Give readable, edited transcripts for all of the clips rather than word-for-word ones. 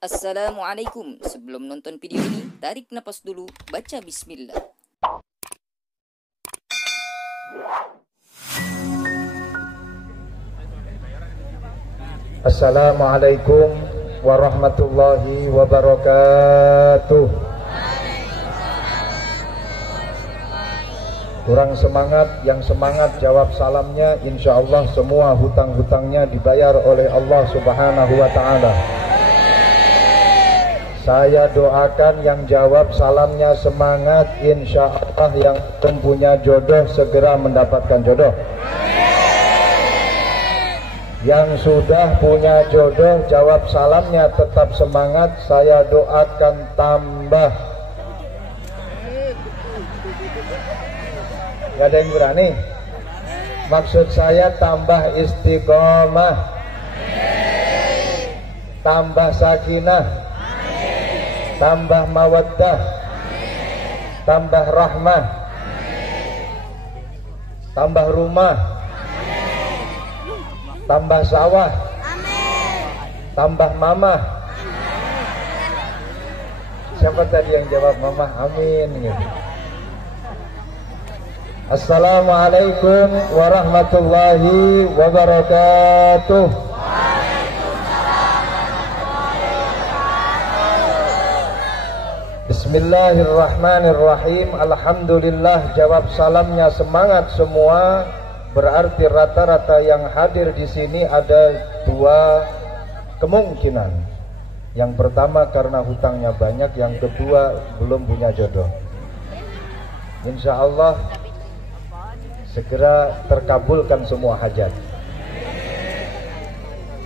Assalamualaikum. Sebelum nonton video ini, tarik napas dulu, baca bismillah. Assalamualaikum warahmatullahi wabarakatuh. Kurang semangat, yang semangat jawab salamnya. Insya Allah semua hutang-hutangnya dibayar oleh Allah Subhanahu wa ta'ala. Saya doakan yang jawab salamnya semangat, insya Allah yang mempunyai jodoh segera mendapatkan jodoh. Yang sudah punya jodoh jawab salamnya tetap semangat, saya doakan tambah. Gak ada yang berani? Maksud saya tambah istiqomah, tambah sakinah, tambah mawaddah, tambah rahmah, tambah rumah, tambah sawah, tambah mamah. Siapa tadi yang jawab mamah? Amin. Assalamualaikum warahmatullahi wabarakatuh. Bismillahirrahmanirrahim. Alhamdulillah, jawab salamnya semangat semua. Berarti rata-rata yang hadir di sini ada dua kemungkinan. Yang pertama karena hutangnya banyak, yang kedua belum punya jodoh. Insya Allah segera terkabulkan semua hajat.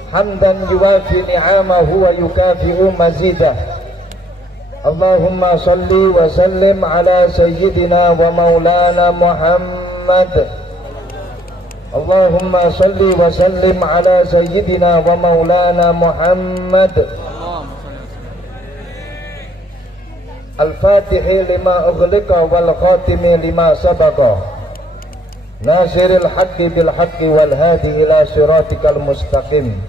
Hamdan yuwafi ni'amahu wa yukafi'u mazidah. Allahumma salli wa sallim ala sayyidina wa maulana Muhammad. Allahumma salli wa sallim ala sayyidina wa maulana Muhammad. Al-Fatihi lima ughliqa wal khatimi lima sabaqa. Nasiril haqqi bil haqqi wal hadi ila siratikal mustaqim.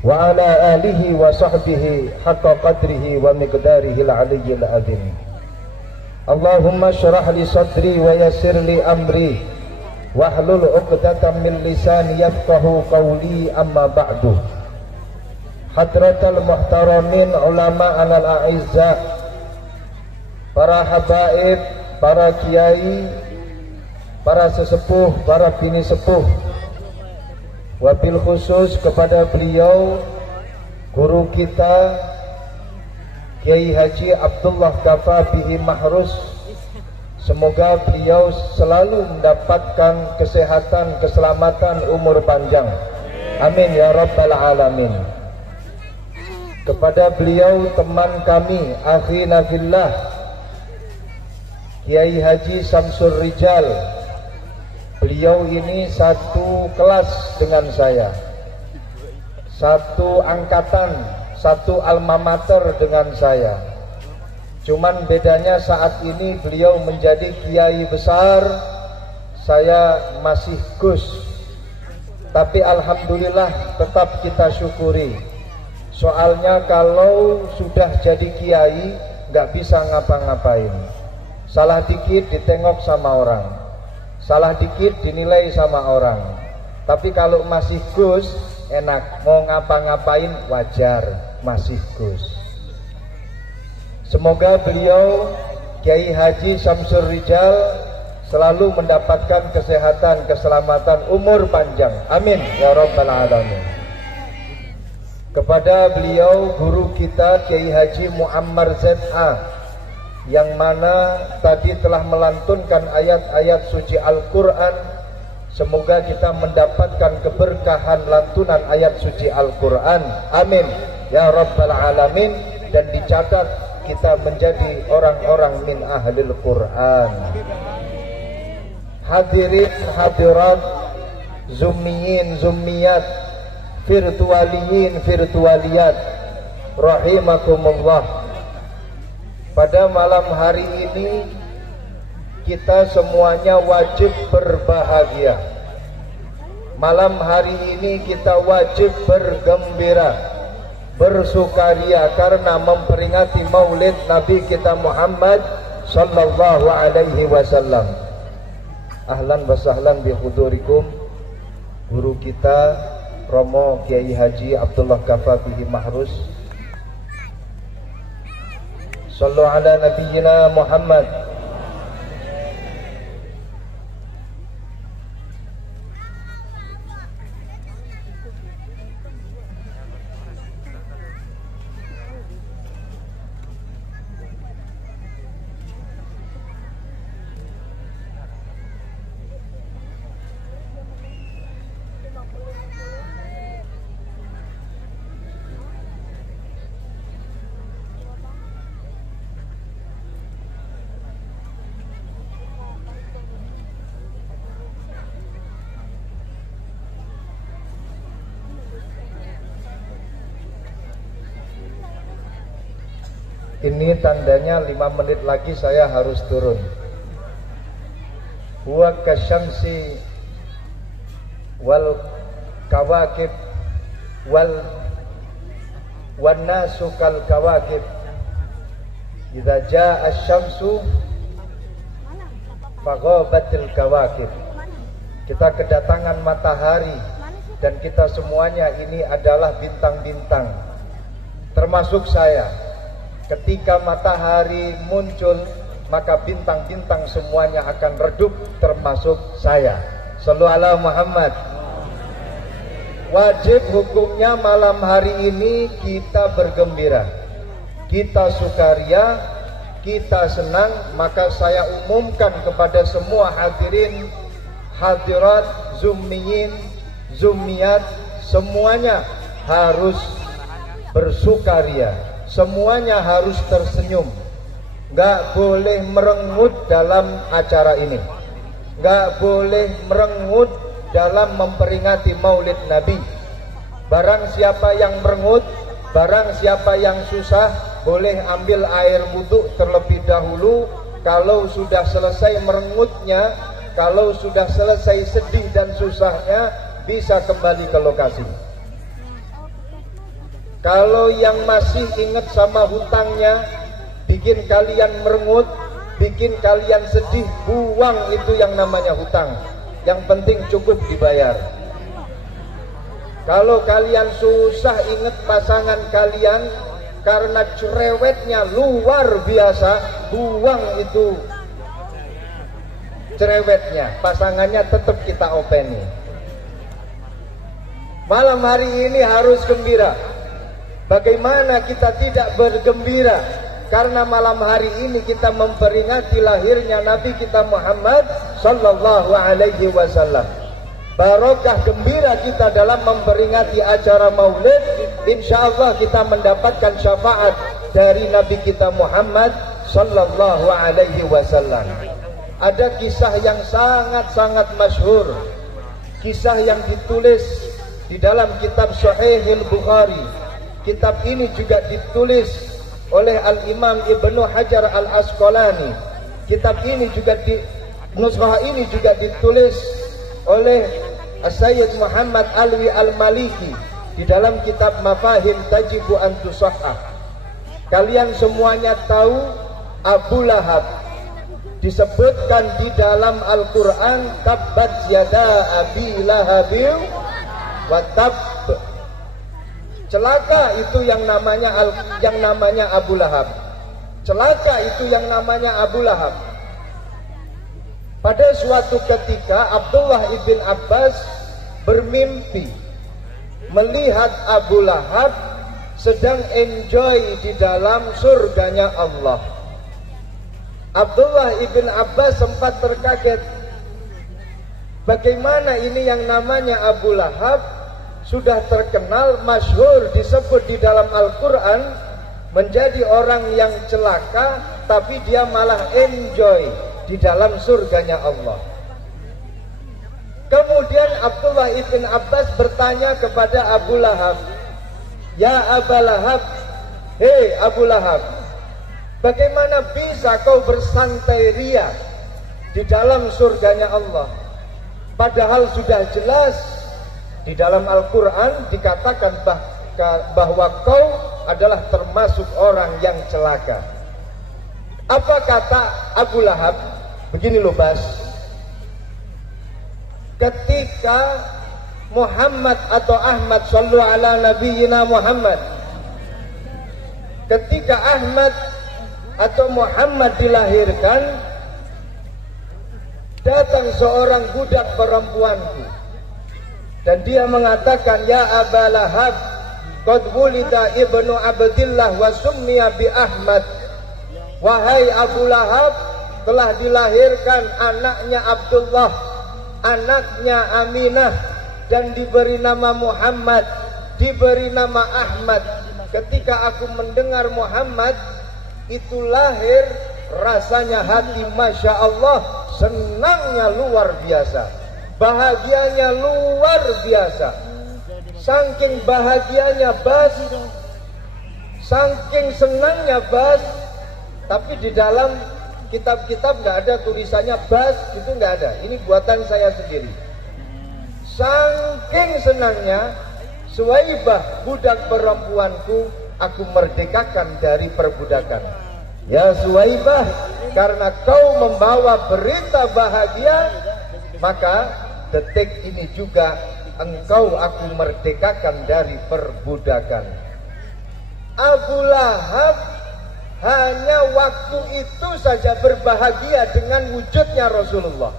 Wa ala alihi wa sahbihi haqqa qadrihi wa miqdarihil aliyyil azim. Allahumma syrah li sadri wa yassir li amri wahlul 'uqdatam min lisani yafqahu qawli, amma ba'du. Hadratal muhtaramin ulama anal a'izza, para habaib, para kiai, para sesepuh, para bini sepuh, wabil khusus kepada beliau guru kita Kiai Haji Abdullah Kafa bihi Mahrus. Semoga beliau selalu mendapatkan kesehatan, keselamatan, umur panjang. Amin ya rabbal alamin. Kepada beliau teman kami, akhina fillah, Kiai Haji Samsul Rijal. Beliau ini satu kelas dengan saya, satu angkatan, satu alma mater dengan saya. Cuman bedanya saat ini beliau menjadi kiai besar, saya masih gus. Tapi alhamdulillah tetap kita syukuri. Soalnya kalau sudah jadi kiai gak bisa ngapa-ngapain. Salah dikit ditengok sama orang, salah dikit dinilai sama orang. Tapi kalau masih gus enak, mau ngapa-ngapain wajar, masih gus. Semoga beliau Kiai Haji Samsul Rijal selalu mendapatkan kesehatan, keselamatan, umur panjang. Amin ya rabbal alamin. Kepada beliau guru kita Kiai Haji Muammar ZA, yang mana tadi telah melantunkan ayat-ayat suci Al-Quran. Semoga kita mendapatkan keberkahan lantunan ayat suci Al-Quran. Amin ya rabbal alamin. Dan dicatat kita menjadi orang-orang min ahlil Quran. Hadirin hadirat, zummiyin zummiyat, virtualiyin virtualiyat, rahimakumullah. Pada malam hari ini kita semuanya wajib berbahagia. Malam hari ini kita wajib bergembira. bersukaria karena memperingati maulid Nabi kita Muhammad sallallahu alaihi wasallam. Ahlan wa sahlan bi hudurikum guru kita Romo Kiai Haji Abdullah Kafa bihi Mahrus. Sallu ala nabiyyina Muhammad. Ini tandanya 5 menit lagi saya harus turun. Huwa kasyamsi wal kawakib wan nasu kal kawakib. Idza jaa asy-syamsu faghabatil kawakib. Kita kedatangan matahari dan kita semuanya ini adalah bintang-bintang. Termasuk saya. Ketika matahari muncul, maka bintang-bintang semuanya akan redup, termasuk saya. Shallu ala Muhammad. Wajib hukumnya malam hari ini kita bergembira, kita sukaria, kita senang. Maka saya umumkan kepada semua hadirin, hadirat, zummiyin, zummiyat, semuanya harus bersukaria. Semuanya harus tersenyum. Gak boleh merengut dalam acara ini. Gak boleh merengut dalam memperingati maulid Nabi. Barang siapa yang merengut, barang siapa yang susah, boleh ambil air wudhu terlebih dahulu. Kalau sudah selesai merengutnya, kalau sudah selesai sedih dan susahnya, bisa kembali ke lokasi. Kalau yang masih ingat sama hutangnya, bikin kalian merengut, bikin kalian sedih, buang itu yang namanya hutang. Yang penting cukup dibayar. Kalau kalian susah ingat pasangan kalian karena cerewetnya luar biasa, buang itu cerewetnya. Pasangannya tetap kita openi. Malam hari ini harus gembira. Bagaimana kita tidak bergembira karena malam hari ini kita memperingati lahirnya Nabi kita Muhammad sallallahu alaihi wasallam. Barokah gembira kita dalam memperingati acara maulid, insyaallah kita mendapatkan syafaat dari Nabi kita Muhammad sallallahu alaihi wasallam. Ada kisah yang sangat-sangat masyhur, kisah yang ditulis di dalam kitab Sahih Al-Bukhari. Kitab ini juga ditulis oleh Al-Imam Ibnu Hajar Al-Asqalani. Kitab ini juga nushah ini juga ditulis oleh Sayyid Muhammad Alwi Al-Maliki di dalam kitab Mafahim Tajibu an Tusahhah. Kalian semuanya tahu Abu Lahab disebutkan di dalam Al-Qur'an tabbat yada abi lahabil wa tab. Celaka itu yang namanya Abu Lahab. Celaka itu yang namanya Abu Lahab. Pada suatu ketika Abdullah ibn Abbas bermimpi melihat Abu Lahab sedang enjoy di dalam surganya Allah. Abdullah ibn Abbas sempat terkaget. Bagaimana ini yang namanya Abu Lahab sudah terkenal, masyhur, disebut di dalam Al-Quran menjadi orang yang celaka, tapi dia malah enjoy di dalam surganya Allah. Kemudian Abdullah ibn Abbas bertanya kepada Abu Lahab, "Ya Abu Lahab, hei Abu Lahab, bagaimana bisa kau bersantai ria di dalam surganya Allah? Padahal sudah jelas di dalam Al-Quran dikatakan bahwa kau adalah termasuk orang yang celaka. Apa kata Abu Lahab? Begini loh Bas, ketika Muhammad atau Ahmad, sallu ala nabiyyina Muhammad, ketika Ahmad atau Muhammad dilahirkan, datang seorang budak perempuanku dan dia mengatakan, ya Aba Lahab, qad wulida ibnu Abdillah wa summiya bi Ahmad. Wahai Abu Lahab, telah dilahirkan anaknya Abdullah, anaknya Aminah, dan diberi nama Muhammad, diberi nama Ahmad. Ketika aku mendengar Muhammad itu lahir, rasanya hati Masya Allah, senangnya luar biasa, bahagianya luar biasa. Saking bahagianya Bas, saking senangnya Bas, tapi di dalam kitab-kitab nggak ada tulisannya Bas, itu nggak ada. Ini buatan saya sendiri. Saking senangnya, Suwaibah, budak perempuanku, aku merdekakan dari perbudakan. Ya Suwaibah, karena kau membawa berita bahagia, maka detik ini juga engkau aku merdekakan dari perbudakan. Abu Lahab hanya waktu itu saja berbahagia dengan wujudnya Rasulullah.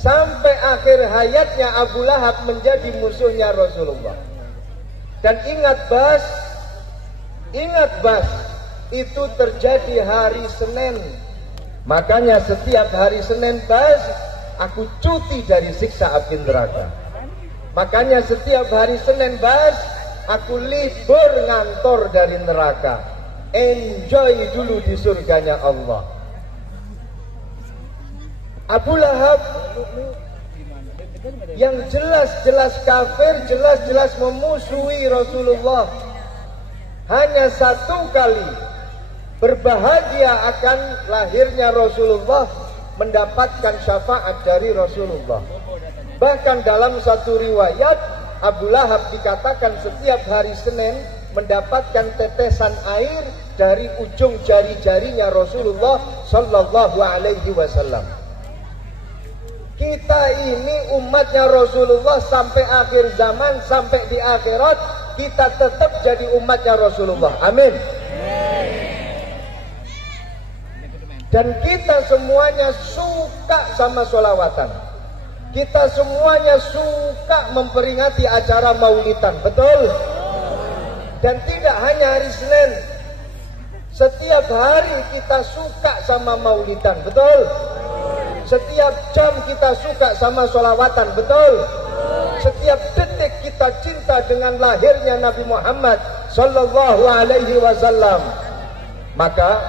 Sampai akhir hayatnya Abu Lahab menjadi musuhnya Rasulullah. Dan ingat Bas, itu terjadi hari Senin. Makanya setiap hari Senin Bas, aku cuti dari siksa api neraka. Makanya setiap hari Senin Bas, aku libur ngantor dari neraka. Enjoy dulu di surganya Allah. Abu Lahab yang jelas-jelas kafir, jelas-jelas memusuhi Rasulullah, hanya satu kali berbahagia akan lahirnya Rasulullah, mendapatkan syafaat dari Rasulullah. Bahkan dalam satu riwayat, Abu Lahab dikatakan setiap hari Senin mendapatkan tetesan air dari ujung jari-jarinya Rasulullah sallallahu alaihi wasallam. Kita ini umatnya Rasulullah sampai akhir zaman, sampai di akhirat, kita tetap jadi umatnya Rasulullah. Amin. Dan kita semuanya suka sama sholawatan. Kita semuanya suka memperingati acara maulidan. Betul? Dan tidak hanya hari Senin, setiap hari kita suka sama maulidan. Betul? Setiap jam kita suka sama sholawatan. Betul? Setiap detik kita cinta dengan lahirnya Nabi Muhammad sallallahu alaihi wasallam. Maka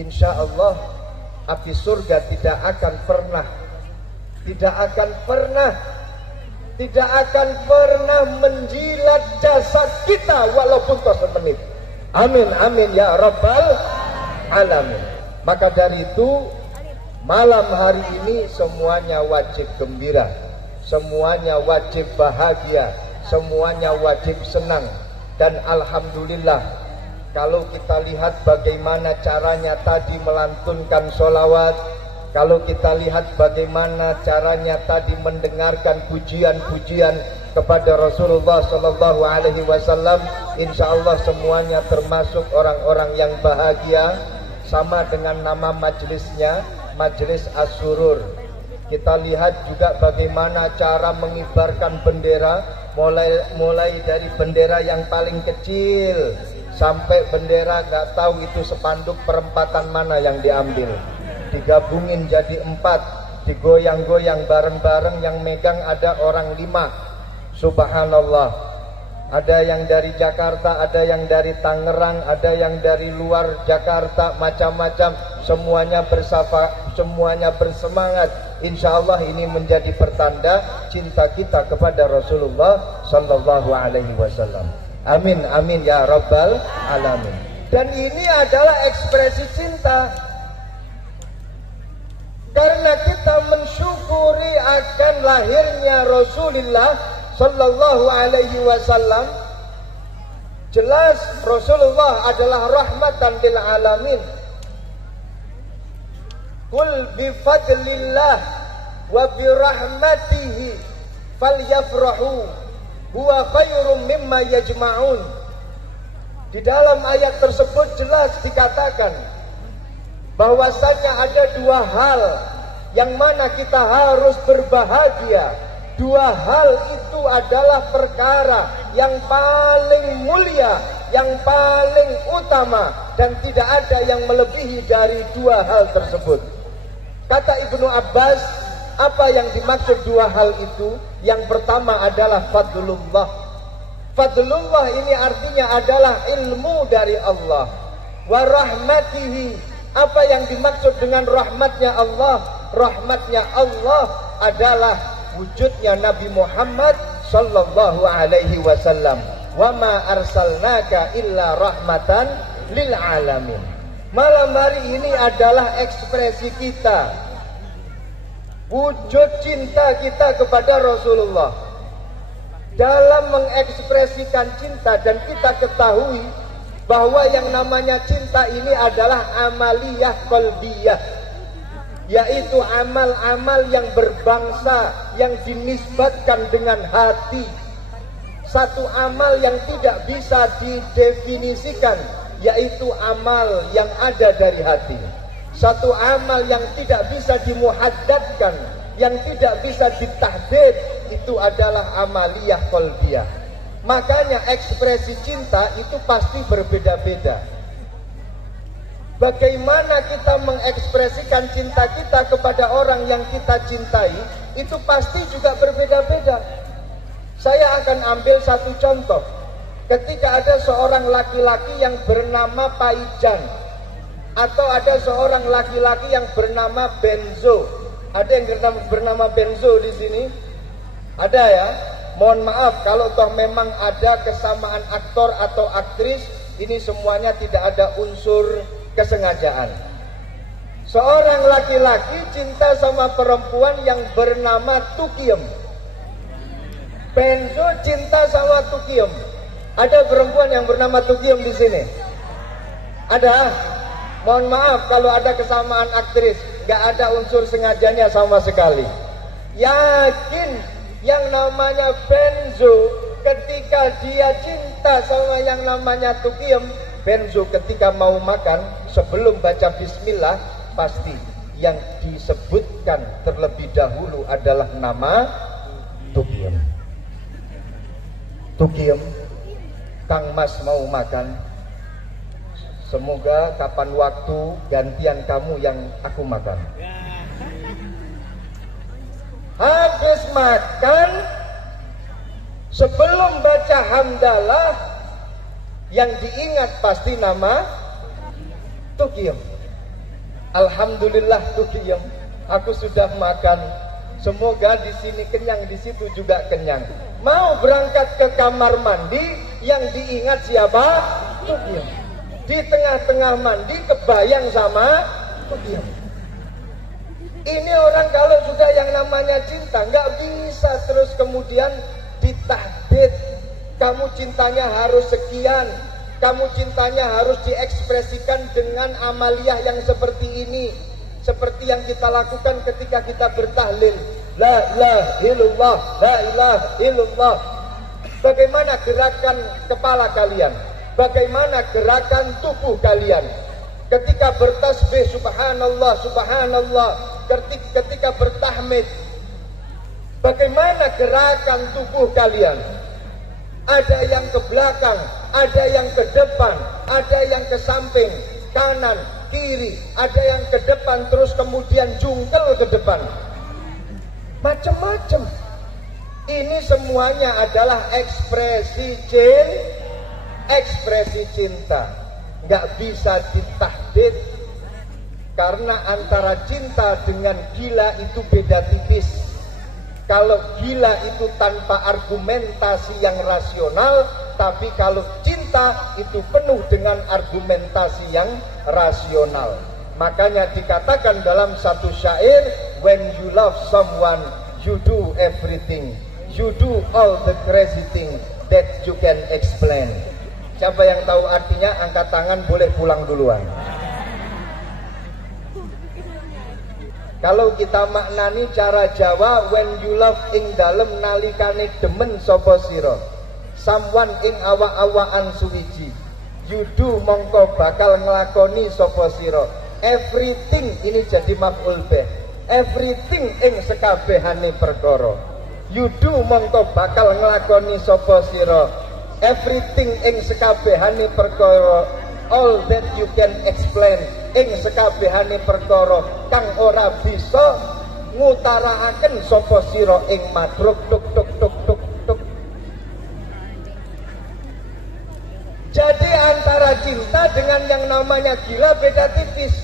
insya Allah api surga tidak akan pernah menjilat jasad kita walaupun toh semenit. Amin amin ya rabbal alamin. Maka dari itu malam hari ini semuanya wajib gembira, semuanya wajib bahagia, semuanya wajib senang. Dan alhamdulillah, kalau kita lihat bagaimana caranya tadi melantunkan sholawat, kalau kita lihat bagaimana caranya tadi mendengarkan pujian-pujian kepada Rasulullah Sallallahu Alaihi Wasallam, insya Allah semuanya termasuk orang-orang yang bahagia. Sama dengan nama majelisnya, Majelis As-Surur. Kita lihat juga bagaimana cara mengibarkan bendera, mulai dari bendera yang paling kecil sampai bendera nggak tahu itu sepanduk perempatan mana yang diambil, digabungin jadi 4, digoyang-goyang bareng-bareng, yang megang ada orang 5. Subhanallah. Ada yang dari Jakarta, ada yang dari Tangerang, ada yang dari luar Jakarta, macam-macam. Semuanya bersemangat. Insya Allah ini menjadi pertanda cinta kita kepada Rasulullah Sallallahu Alaihi Wasallam. Amin, amin ya rabbal alamin. Dan ini adalah ekspresi cinta, karena kita mensyukuri akan lahirnya Rasulullah sallallahu alaihi wasallam, jelas Rasulullah adalah rahmatan lil alamin. Qul bi fadlillah wa bi rahmatihi falyafrahu huwa khairum mimma yajma'un. Di dalam ayat tersebut jelas dikatakan bahwasanya ada dua hal yang mana kita harus berbahagia. Dua hal itu adalah perkara yang paling mulia, yang paling utama, dan tidak ada yang melebihi dari dua hal tersebut. Kata Ibnu Abbas, apa yang dimaksud dua hal itu? Yang pertama adalah fadlullah. Fadlullah ini artinya adalah ilmu dari Allah. Wa rahmatihi, apa yang dimaksud dengan rahmatnya Allah? Rahmatnya Allah adalah wujudnya Nabi Muhammad sallallahu alaihi wasallam. Wa ma arsalnaka illa rahmatan lil alamin. Malam hari ini adalah ekspresi kita, wujud cinta kita kepada Rasulullah. Dalam mengekspresikan cinta, dan kita ketahui bahwa yang namanya cinta ini adalah amaliyah qalbiyah, yaitu amal-amal yang berbangsa, yang dinisbatkan dengan hati. Satu amal yang tidak bisa didefinisikan, yaitu amal yang ada dari hati. Satu amal yang tidak bisa dimuhaddadkan, yang tidak bisa ditahdid, itu adalah amaliyah qalbiyah. Makanya ekspresi cinta itu pasti berbeda-beda. Bagaimana kita mengekspresikan cinta kita kepada orang yang kita cintai, itu pasti juga berbeda-beda. Saya akan ambil satu contoh. Ketika ada seorang laki-laki yang bernama Paijan, atau ada seorang laki-laki yang bernama Benzo. Ada yang bernama Benzo di sini? Ada ya? Mohon maaf kalau toh memang ada kesamaan aktor atau aktris, ini semuanya tidak ada unsur kesengajaan. Seorang laki-laki cinta sama perempuan yang bernama Tukiem. Benzo cinta sama Tukiem. Ada perempuan yang bernama Tukiem di sini? Ada? Mohon maaf kalau ada kesamaan aktris, gak ada unsur sengajanya sama sekali. Yakin yang namanya Benzo ketika dia cinta sama yang namanya Tukiem, Benzo ketika mau makan sebelum baca bismillah, pasti yang disebutkan terlebih dahulu adalah nama Tukiem. Tukiem, Kang Mas mau makan, semoga kapan waktu gantian kamu yang aku makan. Habis makan, sebelum baca hamdalah, yang diingat pasti nama Tukiem. Alhamdulillah Tukiem, aku sudah makan. Semoga di sini kenyang, di situ juga kenyang. Mau berangkat ke kamar mandi, yang diingat siapa? Tukiem. Di tengah-tengah mandi kebayang sama Tukiem. Ini orang kalau sudah yang namanya cinta, nggak bisa terus kemudian ditahdid. Kamu cintanya harus sekian, kamu cintanya harus diekspresikan dengan amaliyah yang seperti ini. Seperti yang kita lakukan ketika kita bertahlil. La ilaha illallah, la ilaha illallah. Bagaimana gerakan kepala kalian? Bagaimana gerakan tubuh kalian? Ketika bertasbih subhanallah, subhanallah. Ketika bertahmid, bagaimana gerakan tubuh kalian? Ada yang ke belakang, ada yang ke depan, ada yang ke samping, kanan, kiri, ada yang ke depan terus kemudian jungkel ke depan. Macam-macam. Ini semuanya adalah ekspresi cinta. Nggak bisa ditahdid. Karena antara cinta dengan gila itu beda tipis. Kalau gila itu tanpa argumentasi yang rasional, tapi kalau cinta itu penuh dengan argumentasi yang rasional. Makanya dikatakan dalam satu syair, when you love someone, you do everything You do all the crazy thing that you can explain. Siapa yang tahu artinya angkat tangan, boleh pulang duluan. Kalau kita maknani cara Jawa, when you love ing dalem nalikane demen sapa sira, someone ing awak-awakan suwiji, you do mongko bakal nglakoni sapa sira. Everything ini jadi maf'ul bih. Everything ing sekabehane perkara. You do mongko bakal nglakoni sapa sira. Everything ing sekabehane perkara. All that you can explain ing sekabehane perkara kang ora bisa ngutarakaken sapa sira ing madruk tuk tuk tuk tuk tuk. Jadi antara cinta dengan yang namanya gila beda tipis.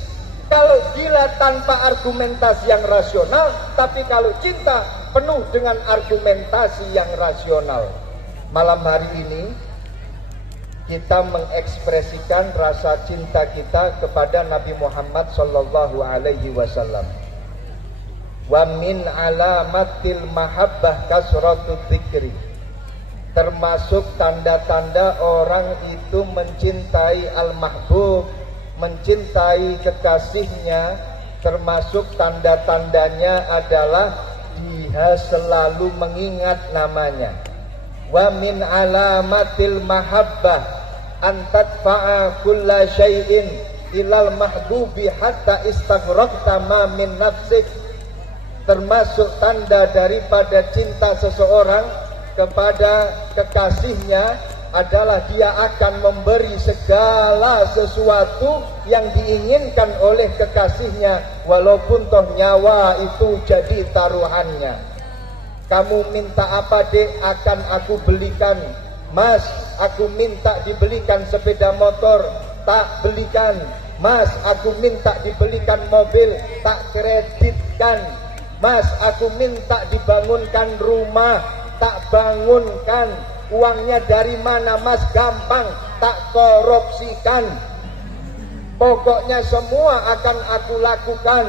Kalau gila tanpa argumentasi yang rasional, tapi kalau cinta penuh dengan argumentasi yang rasional. Malam hari ini kita mengekspresikan rasa cinta kita kepada Nabi Muhammad sallallahu alaihi wasallam. Wa min alamatil mahabbah kasratu dzikri. Termasuk tanda-tanda orang itu mencintai al-mahbub, mencintai kekasihnya, termasuk tanda-tandanya adalah dia selalu mengingat namanya. Wa min alamatil mahabbah antadfa'a kulla syai'in ilal mahbubi hatta istaghraqta ma min nafsik. Termasuk tanda daripada cinta seseorang kepada kekasihnya adalah dia akan memberi segala sesuatu yang diinginkan oleh kekasihnya, walaupun toh nyawa itu jadi taruhannya. Kamu minta apa dek, akan aku belikan. Mas, aku minta dibelikan sepeda motor, tak belikan. Mas, aku minta dibelikan mobil, tak kreditkan. Mas, aku minta dibangunkan rumah, tak bangunkan. Uangnya dari mana mas? Gampang, tak korupsikan. Pokoknya semua akan aku lakukan.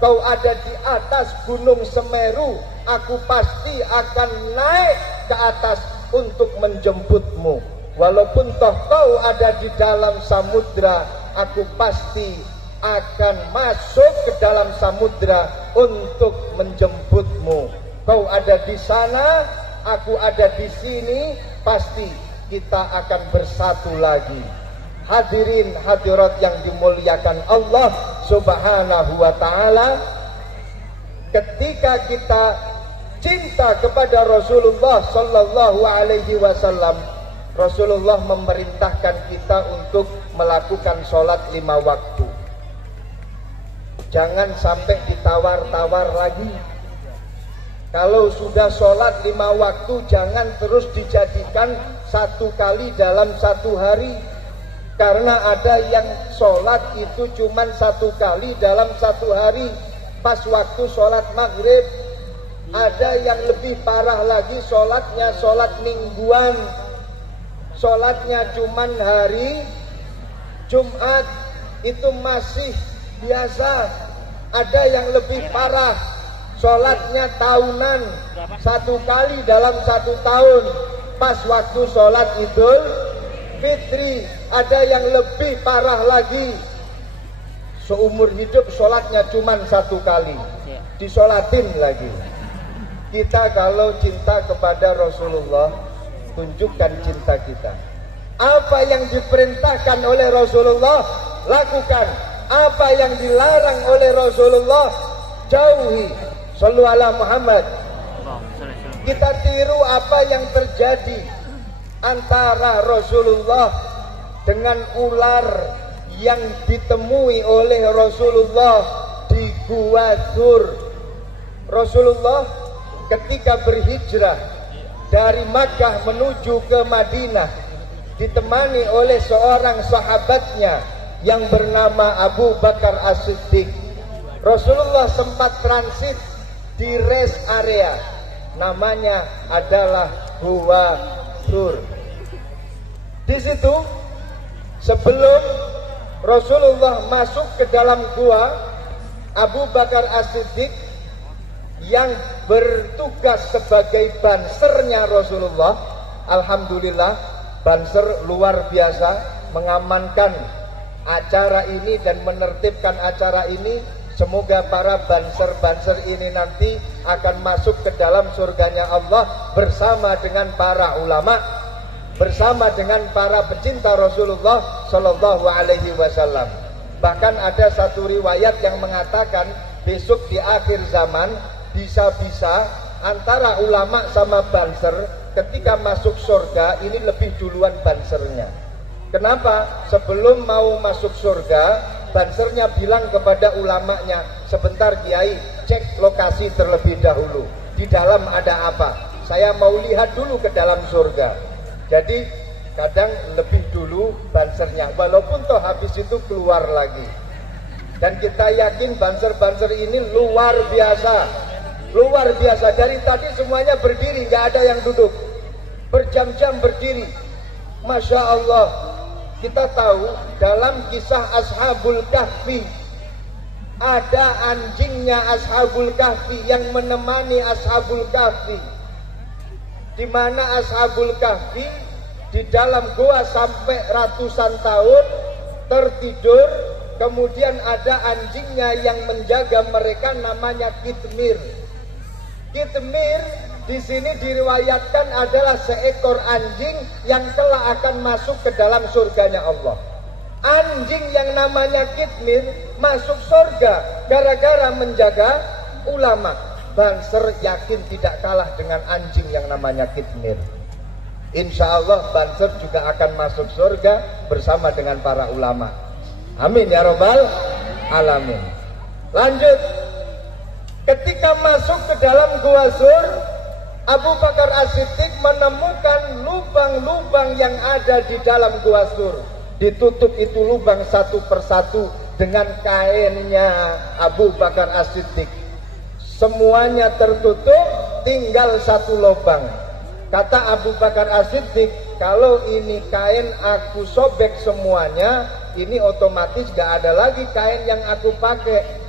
Kau ada di atas gunung Semeru, aku pasti akan naik ke atas untuk menjemputmu. Walaupun toh kau ada di dalam samudra, aku pasti akan masuk ke dalam samudra untuk menjemputmu. Kau ada di sana, aku ada di sini, pasti kita akan bersatu lagi. Hadirin hadirat yang dimuliakan Allah Subhanahu wa ta'ala, ketika kita cinta kepada Rasulullah sallallahu alaihi wasallam, Rasulullah memerintahkan kita untuk melakukan sholat 5 waktu. Jangan sampai ditawar-tawar lagi. Kalau sudah sholat 5 waktu, jangan terus dijadikan 1 kali dalam 1 hari. Karena ada yang sholat itu cuma 1 kali dalam 1 hari, pas waktu sholat maghrib. Ada yang lebih parah lagi, sholatnya sholat mingguan, sholatnya cuma hari Jumat, itu masih biasa. Ada yang lebih parah, sholatnya tahunan, 1 kali dalam 1 tahun, pas waktu sholat Idul Fitri. Ada yang lebih parah lagi, seumur hidup sholatnya cuma 1 kali, disolatin lagi. Kita kalau cinta kepada Rasulullah, tunjukkan cinta kita. Apa yang diperintahkan oleh Rasulullah, lakukan. Apa yang dilarang oleh Rasulullah, jauhi. Shallu ala Muhammad. Kita tiru apa yang terjadi antara Rasulullah dengan ular yang ditemui oleh Rasulullah di Gua Dur. Rasulullah ketika berhijrah dari Makkah menuju ke Madinah, ditemani oleh seorang sahabatnya yang bernama Abu Bakar As-Siddiq. Rasulullah sempat transit di rest area, namanya adalah Gua Dur. Di situ sebelum Rasulullah masuk ke dalam gua, Abu Bakar As-Siddiq yang bertugas sebagai bansernya Rasulullah. Alhamdulillah, banser luar biasa mengamankan acara ini dan menertibkan acara ini. Semoga para banser-banser ini nanti akan masuk ke dalam surganya Allah bersama dengan para ulama, bersama dengan para pecinta Rasulullah Shallallahu Alaihi Wasallam. Bahkan ada satu riwayat yang mengatakan besok di akhir zaman bisa-bisa antara ulama sama banser ketika masuk surga ini lebih duluan bansernya. Kenapa? Sebelum mau masuk surga, bansernya bilang kepada ulamanya, sebentar Kiai, cek lokasi terlebih dahulu. Di dalam ada apa? Saya mau lihat dulu ke dalam surga. Jadi kadang lebih dulu bansernya, walaupun toh habis itu keluar lagi. Dan kita yakin banser-banser ini luar biasa. Luar biasa. Dari tadi semuanya berdiri, nggak ada yang duduk. Berjam-jam berdiri. Masya Allah. Kita tahu dalam kisah Ashabul Kahfi ada anjingnya Ashabul Kahfi yang menemani Ashabul Kahfi, di mana Ashabul Kahfi di dalam gua sampai ratusan tahun tertidur. Kemudian ada anjingnya yang menjaga mereka, namanya Kitmir. Kitmir di sini diriwayatkan adalah seekor anjing yang kelak akan masuk ke dalam surganya Allah. Anjing yang namanya Kitmir masuk surga gara-gara menjaga ulama. Banser yakin tidak kalah dengan anjing yang namanya Kitmir. Insya Allah Banser juga akan masuk surga bersama dengan para ulama. Amin ya Rabbal Alamin. Lanjut. Ketika masuk ke dalam Gua Sur, Abu Bakar As-Siddiq menemukan lubang-lubang yang ada di dalam Gua Sur. Ditutup itu lubang satu persatu dengan kainnya Abu Bakar As-Siddiq. Semuanya tertutup, tinggal satu lubang. Kata Abu Bakar As-Siddiq, kalau ini kain aku sobek semuanya, ini otomatis gak ada lagi kain yang aku pakai.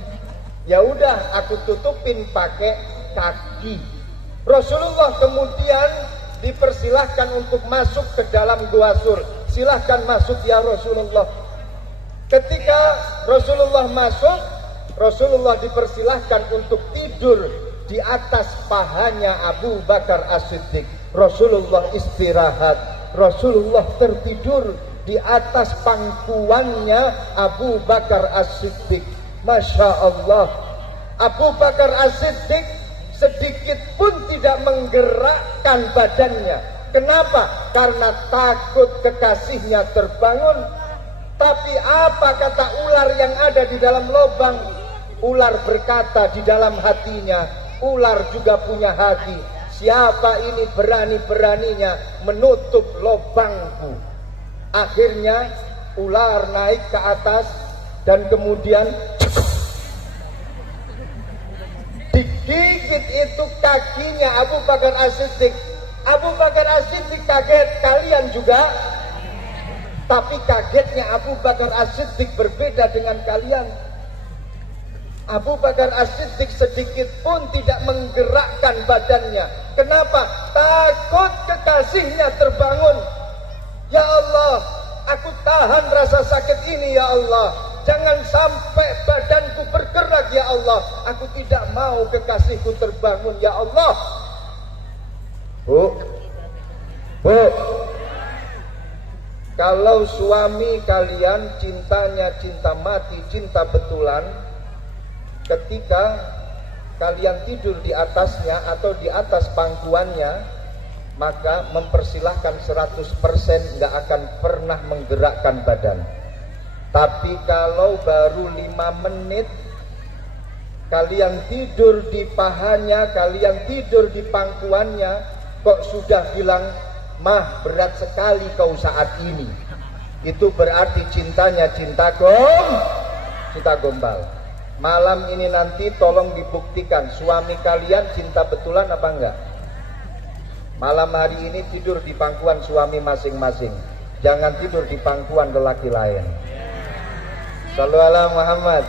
Ya udah, aku tutupin pakai kaki. Rasulullah kemudian dipersilahkan untuk masuk ke dalam Gua Sur. Silahkan masuk ya Rasulullah. Ketika Rasulullah masuk, Rasulullah dipersilahkan untuk tidur di atas pahanya Abu Bakar As-Siddiq. Rasulullah istirahat. Rasulullah tertidur di atas pangkuannya Abu Bakar As-Siddiq. Masya Allah. Abu Bakar As-Siddiq sedikit pun tidak menggerakkan badannya. Kenapa? Karena takut kekasihnya terbangun. Tapi apa kata ular yang ada di dalam lubang? Ular berkata di dalam hatinya, ular juga punya hati. Siapa ini berani-beraninya menutup lubangku? Akhirnya ular naik ke atas dan kemudian digigit itu kakinya Abu Bakar As-Siddiq. Abu Bakar As-Siddiq kaget, kalian juga. Tapi kagetnya Abu Bakar As-Siddiq berbeda dengan kalian. Abu Bakar As-Siddiq sedikit pun tidak menggerakkan badannya. Kenapa? Takut kekasihnya terbangun. Ya Allah, aku tahan rasa sakit ini ya Allah. Jangan sampai badanku bergerak ya Allah. Aku tidak mau kekasihku terbangun ya Allah. Bu, kalau suami kalian cintanya cinta mati, cinta betulan, ketika kalian tidur di atasnya atau di atas pangkuannya, maka mempersilahkan 100% nggak akan pernah menggerakkan badan. Tapi kalau baru 5 menit kalian tidur di pahanya, kalian tidur di pangkuannya, kok sudah bilang, mah berat sekali kau saat ini. Itu berarti cintanya cinta gombal. Malam ini nanti tolong dibuktikan suami kalian cinta betulan apa enggak. Malam hari ini tidur di pangkuan suami masing-masing. Jangan tidur di pangkuan lelaki lain. Sallu ala Muhammad.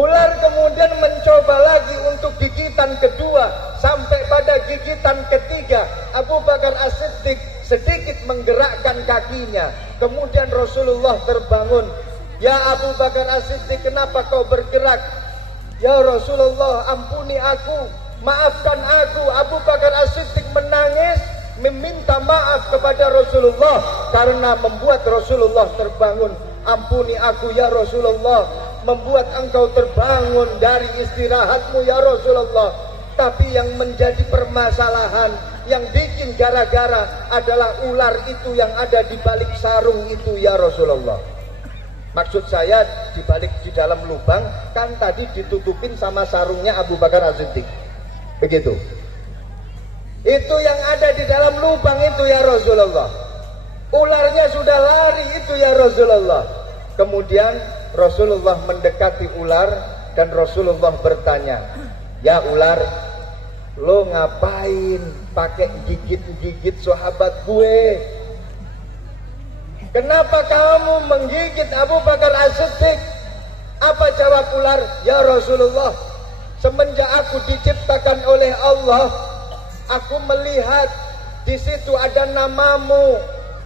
Ular kemudian mencoba lagi untuk gigitan kedua, sampai pada gigitan ketiga Abu Bakar As-Siddiq sedikit menggerakkan kakinya. Kemudian Rasulullah terbangun. Ya Abu Bakar As-Siddiq, kenapa kau bergerak? Ya Rasulullah, ampuni aku, maafkan aku. Abu Bakar As-Siddiq menangis, meminta maaf kepada Rasulullah karena membuat Rasulullah terbangun. Ampuni aku ya Rasulullah, membuat engkau terbangun dari istirahatmu ya Rasulullah. Tapi yang menjadi permasalahan, yang bikin gara-gara adalah ular itu yang ada di balik sarung itu ya Rasulullah. Maksud saya di dalam lubang kan tadi ditutupin sama sarungnya Abu Bakar As-Siddiq. Begitu. Itu yang ada di dalam lubang itu ya Rasulullah. Ularnya sudah lari itu ya Rasulullah. Kemudian Rasulullah mendekati ular dan Rasulullah bertanya, "Ya ular, lo ngapain pakai gigit-gigit sahabat gue? Kenapa kamu menggigit Abu Bakar As-Siddiq?" Apa jawab ular? "Ya Rasulullah, semenjak aku diciptakan oleh Allah, aku melihat di situ ada namamu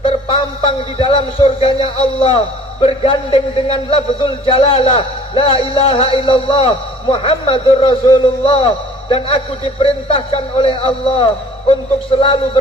terpampang di dalam surganya Allah, bergandeng dengan lafzul jalalah, la ilaha illallah Muhammadur Rasulullah, dan aku diperintahkan oleh Allah untuk selalu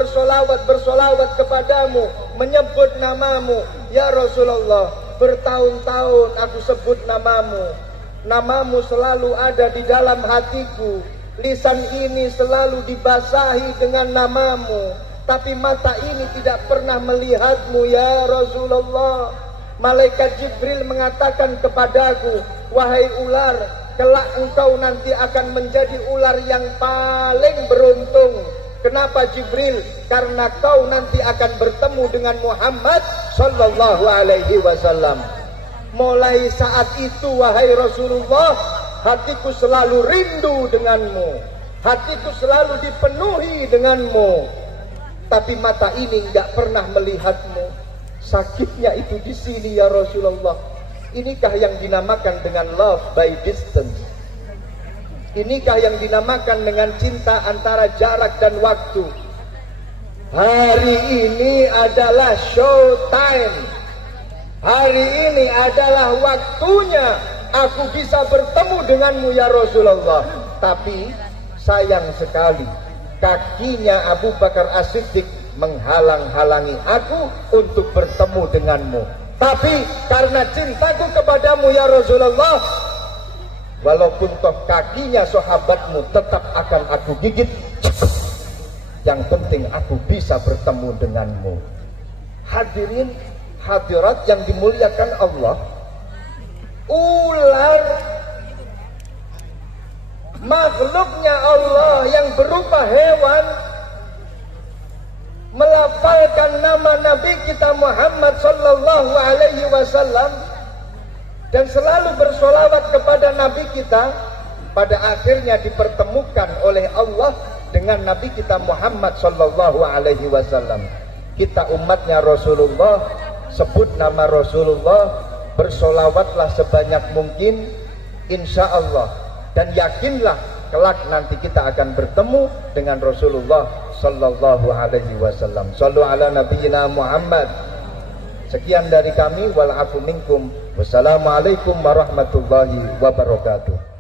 bersolawat kepadamu, menyebut namamu. Ya Rasulullah, bertahun-tahun aku sebut namamu. Namamu selalu ada di dalam hatiku. Lisan ini selalu dibasahi dengan namamu, tapi mata ini tidak pernah melihatmu ya Rasulullah. Malaikat Jibril mengatakan kepadaku, wahai ular, kelak engkau nanti akan menjadi ular yang paling beruntung. Kenapa Jibril? Karena kau nanti akan bertemu dengan Muhammad sallallahu alaihi wasallam. Mulai saat itu wahai Rasulullah, hatiku selalu rindu denganmu, hatiku selalu dipenuhi denganmu, tapi mata ini enggak pernah melihatmu. Sakitnya itu di sini ya Rasulullah. Inikah yang dinamakan dengan love by distance? Inikah yang dinamakan dengan cinta antara jarak dan waktu? Hari ini adalah show time. Hari ini adalah waktunya aku bisa bertemu denganmu ya Rasulullah. Tapi sayang sekali, kakinya Abu Bakar As-Siddiq menghalang-halangi aku untuk bertemu denganmu. Tapi karena cintaku kepadamu ya Rasulullah, walaupun toh kakinya sahabatmu tetap akan aku gigit, yang penting aku bisa bertemu denganmu. Hadirin hadirat yang dimuliakan Allah, ular makhluknya Allah yang berupa hewan melafalkan nama Nabi kita Muhammad sallallahu alaihi wasallam dan selalu bersolawat kepada Nabi kita, pada akhirnya dipertemukan oleh Allah dengan Nabi kita Muhammad sallallahu alaihi wasallam. Kita umatnya Rasulullah, sebut nama Rasulullah, bersolawatlah sebanyak mungkin, insya Allah, dan yakinlah kelak nanti kita akan bertemu dengan Rasulullah sallallahu alaihi wasallam. Shallu ala nabiyyina Muhammad. Sekian dari kami, wal afu minkum. Wassalamualaikum warahmatullahi wabarakatuh.